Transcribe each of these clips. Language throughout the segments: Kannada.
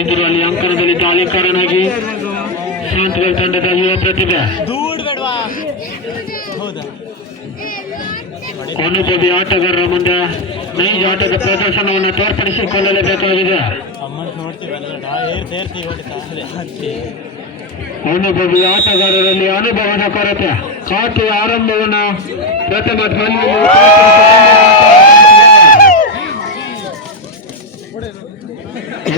ಇದರಲ್ಲಿ ಅಂಕಣದಲ್ಲಿ ದಾಳಿಕಾರನಾಗಿ ಶಾಂತವೇಲ್ ತಂಡದ ಯುವ ಪ್ರತಿಭೆ ಅನುಭವಿ ಆಟಗಾರರ ಮುಂದೆ ನೈಜ ಆಟದ ಪ್ರದರ್ಶನವನ್ನು ತೋರ್ಪಡಿಸಿಕೊಳ್ಳಲೇಬೇಕಾಗಿದೆ. ಅನುಭವಿ ಆಟಗಾರರಲ್ಲಿ ಅನುಭವದ ಕೊರತೆ. ಖಾತೆಯ ಆರಂಭವನ್ನು ಪ್ರಥಮ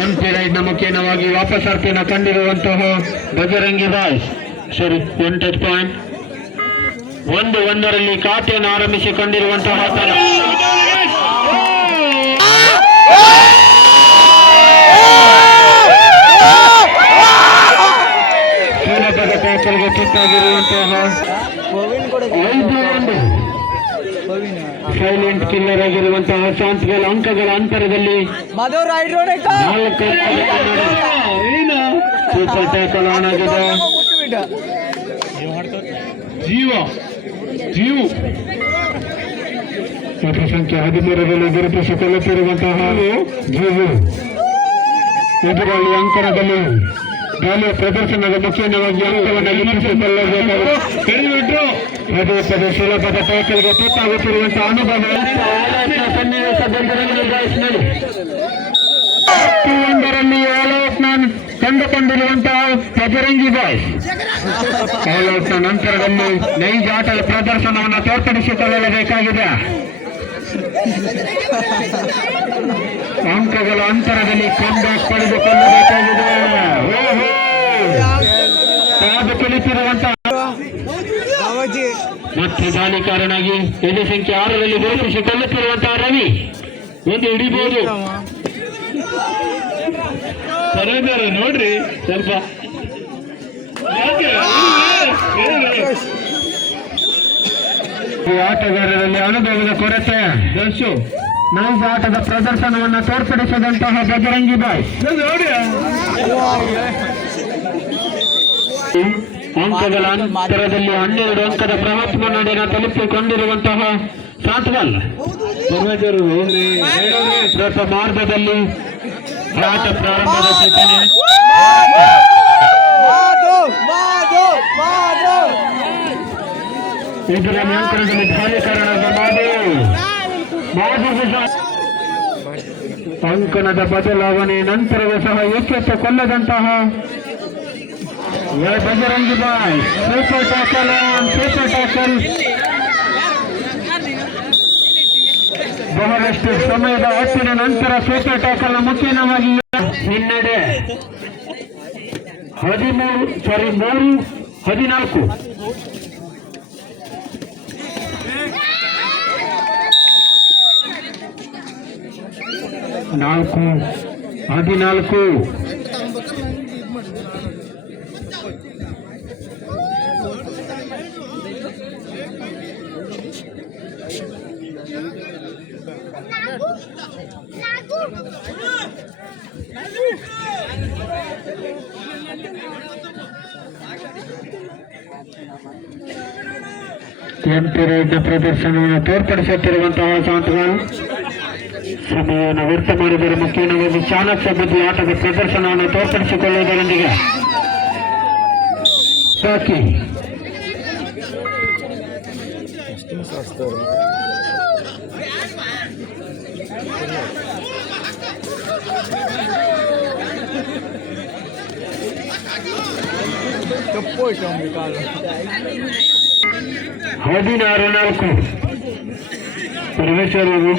ಎಂಪಿ ರೈಡ್ನ ಮುಖೇನವಾಗಿ ವಾಪಸ್ ಅರ್ಪಿನ ಕಂಡಿರುವಂತಹ ಬಜರಂಗಿ ಬಾಯ್ಸ್ ಸರಿ 1 ಟಚ್ ಪಾಯಿಂಟ್. 1-1ರಲ್ಲಿ ಖಾತೆಯನ್ನು ಆರಂಭಿಸಿಕೊಂಡಿರುವಂತಹ ಸುಲಭದ ಟ್ಯಾಕಲ್ಗೆ ಕಿತ್ತಾಗಿರುವಂತಹ 5-1 ಸೈಲೆಂಟ್ ಕಿಲ್ಲರ್ ಆಗಿರುವಂತಹ ಶಾಂತವೇಲ್ ಅಂಕಗಳ ಅಂತರದಲ್ಲಿ 4 ಸೂಪರ್ ಟ್ಯಾಕಲ್ ಆನ್ ಆಗಿದೆ. ಸಂಖ್ಯೆ 13ರಲ್ಲಿ ಗುರುತಿಸಿಕೊಳ್ಳುತ್ತಿರುವಂತಹ ಜೀವು ಎದುರಲ್ಲಿ ಅಂಕಣದಲ್ಲಿ ಗಾಳಿಯ ಪ್ರದರ್ಶನದ ಮುಖೇನವಾಗಿ ಅಂಕವನ್ನು ಗಿಟ್ಟಿಸಿಕೊಳ್ಳಬೇಕಾಗಿದೆ. ಪದೇ ಪದೇ ಸುಲಭದ ಟ್ಯಾಕಲ್ಗೆ ತುತ್ತಾಗುತ್ತಿರುವಂತಹ ಅನುಭವ ಒಂದರಲ್ಲಿ ಆಲ್ಔಟ್ನ ಕಂಡುಕೊಂಡಿರುವಂತಹ ಬಜರಂಗಿ ಬಾಯ್ಸ್ ಆಲ್ಔಟ್ನ ನಂತರದಲ್ಲಿ ನೈಜ ಆಟದ ಪ್ರದರ್ಶನವನ್ನು ತೋರ್ಪಡಿಸಿಕೊಳ್ಳಲೇಬೇಕಾಗಿದೆ. ಅಂಕಗಳ ಅಂತರದಲ್ಲಿ ಕಂಬ್ಯಾಕ್ ಪಡೆದುಕೊಳ್ಳಬೇಕಾಗಿದೆ. ಕಾದು ಕುಳಿತಿರುವಂತಹ ಮತ್ತೆ ದಾಳಿಕಾರನಾಗಿ ಎದೆ ಸಂಖ್ಯೆ 6ರಲ್ಲಿ ಗುರುತಿಸಿಕೊಳ್ಳುತ್ತಿರುವಂತಹ ರವಿ ಒಂದು ಹಿಡಿಬಹುದು. ಸರಿದಾರೆ ನೋಡ್ರಿ ಸ್ವಲ್ಪ ಆಟಗಾರರಲ್ಲಿ ಅನುಭವದ ಕೊರತೆ. ದರ್ಶು ನೈಜ ಆಟದ ಪ್ರದರ್ಶನವನ್ನು ತೋರ್ಪಡಿಸಿದಂತಹ ಬಜರಂಗಿ ಬಾಯ್ಸ್ ಅಂಕಗಳ ಅಂತರದಲ್ಲಿ 12 ಅಂಕದ ಪ್ರಮುಖ ಮುನ್ನಡೆಯನ್ನು ತಲುಪಿಕೊಂಡಿರುವಂತಹ ಶಾಂತವೇಲ್ ಮಾರ್ಗದಲ್ಲಿ ಆಟ ಪ್ರಾರಂಭದ ಸೂಚನೆ. ಇದರ ನಿಯಂತ್ರಣದಲ್ಲಿ ದಾಳಿಕಾರನಾದ ಅಂಕಣದ ಬದಲಾವಣೆ ನಂತರವೂ ಸಹ ಎಚ್ಚೆತ್ತುಕೊಳ್ಳದಂತಹ ಬಜರಂಗಿ ಬಾಯ್ ಸೂಪರ್ ಟ್ಯಾಕಲ್ ಬಹಳಷ್ಟು ಸಮಯದ ಹೊತ್ತಿನ ನಂತರ ಸೂಪರ್ ಟ್ಯಾಕಲ್ನ ಮುಖೇನವಾಗಿ ಹಿನ್ನಡೆ 3-14. ನಾಲ್ಕು 14. ಎಂಪಿ ರೈಡ್ನ ಪ್ರದರ್ಶನವನ್ನು ತೋರ್ಪಡಿಸುತ್ತಿರುವಂತಹ ಶಾಂತವೇಲ್ ಸಮಯವನ್ನು ವ್ಯರ್ಥ ಮಾಡಿದರೆ ಮುಖ್ಯವಾಗಿ ಚಾಣಕ್ಯ ಬುದ್ಧಿ ಆಟದ ಪ್ರದರ್ಶನವನ್ನು ತೋರ್ಪಡಿಸಿಕೊಳ್ಳುವುದರೊಂದಿಗೆ ಸಾಕಿ ಹದಿನಾರು 4 ಪರಮೇಶ್ವರ್ ಅವರು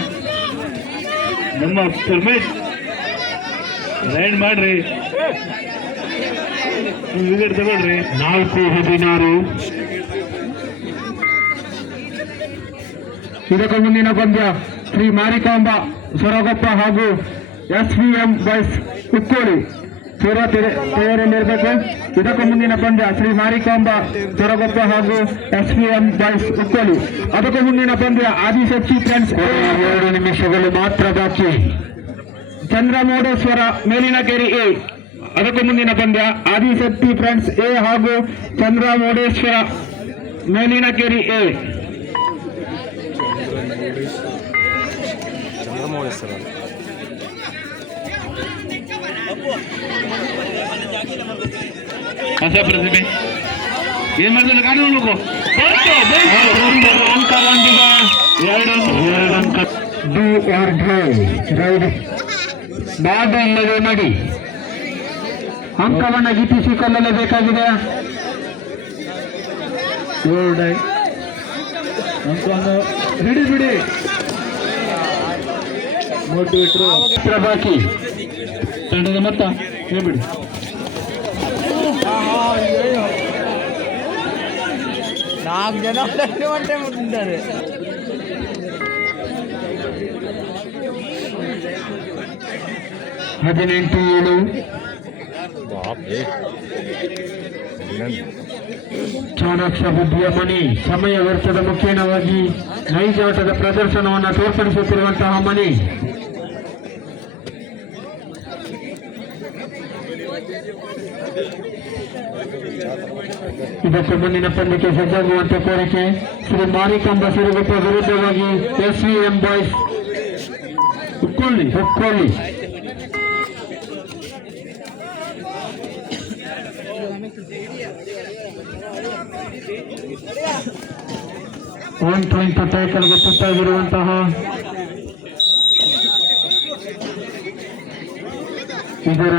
ನಮ್ಮ ಪರಮೇಶ್ ರೈಡ್ ಮಾಡ್ರಿ ವಿಕೆಟ್ ತಗೊಳ್ರಿ. 4-16. ಇದಕ್ಕೂ ಮುಂದಿನ ಪಂದ್ಯ ಶ್ರೀ ಮಾರಿಕಾಂಬ ಸೊರಗೊಪ್ಪ ಹಾಗೂ SVM ಬಾಯ್ಸ್ ಉಕ್ಕೋಳಿ ತಯಾರಿಯಲ್ಲಿರಬೇಕು. ಇದಕ್ಕೂ ಮುಂದಿನ ಪಂದ್ಯ ಶ್ರೀ ಮಾರಿಕಾಂಬ ಸೊರಗೊಪ್ಪ ಹಾಗೂ SVM ಬಾಯ್ಸ್ ಉಕ್ಕೋಳಿ. ಅದಕ್ಕೂ ಮುಂದಿನ ಪಂದ್ಯ ಆದಿಶಕ್ತಿ ಫ್ರೆಂಡ್ಸ್ 2 ನಿಮಿಷಗಳು ಮಾತ್ರ ಬಾಕಿ. ಚಂದ್ರಮೋಡೇಶ್ವರ ಮೇಲಿನಕೆರೆ ಎ. ಅದಕ್ಕೂ ಮುಂದಿನ ಪಂದ್ಯ ಆದಿಶಕ್ತಿ ಫ್ರೆಂಡ್ಸ್ ಎ ಹಾಗೂ ಚಂದ್ರಮೋಡೇಶ್ವರ ಮೇಲಿನಕೆರೆ ಎ. ಹೊಸ ಪ್ರತಿಭೆ ಏನ್ ಮಾಡಿದ್ರೆ ಕಾಣು ಹೋಗು ಅಂಕ ಒಂದಿಗ ಎರಡು ಅಂಕ ಡೂ ಆರ್ ಡೈ ರೈಡ್ ಬಾದು ಇಲ್ಲದೆ ಮಾಡಿ ಅಂಕವನ್ನು ಗಿಟ್ಟಿಸಿಕೊಳ್ಳಲೇಬೇಕಾಗಿದೆ. ಅಂಕವನ್ನು ಹಿಡಿ ಬಿಡಿ ಮೋಟಿವೇಟ್ರು ಬಾಕಿ ತಂಡದ ಮೊತ್ತ ಹೇಳ್ಬಿಡಿ. ನಾಲ್ಕು ಜನ ಗಂಟೆ ಮುಟ್ಟಿದ್ದಾರೆ. 18-7 ಚಾಣಾಕ್ಷ ಬುದ್ಧಿಯ ಮಣಿ ಸಮಯ ವ್ಯರ್ಥದ ಮುಖೇನವಾಗಿ ನೈಜಾಟದ ಪ್ರದರ್ಶನವನ್ನು ತೋರ್ಪಡಿಸುತ್ತಿರುವಂತಹ ಮಣಿ ಇದಕ್ಕೆ ಮುಂದಿನ ಪಂದ್ಯಕ್ಕೆ ಸಜ್ಜಾಗುವಂತೆ ಕೋರಿಕೆ ಶ್ರೀ ಮಾರಿಕಾಂಬ ಸಿರುಗುಪ್ಪ ವಿರುದ್ಧವಾಗಿ SVM ಬಾಯ್ಸ್ ಹುಕ್ಕೊಳ್ಳಿ 120 ಟೈಕಲ್ಗೆ ತುತ್ತಾಗಿರುವಂತಹ ಇದರ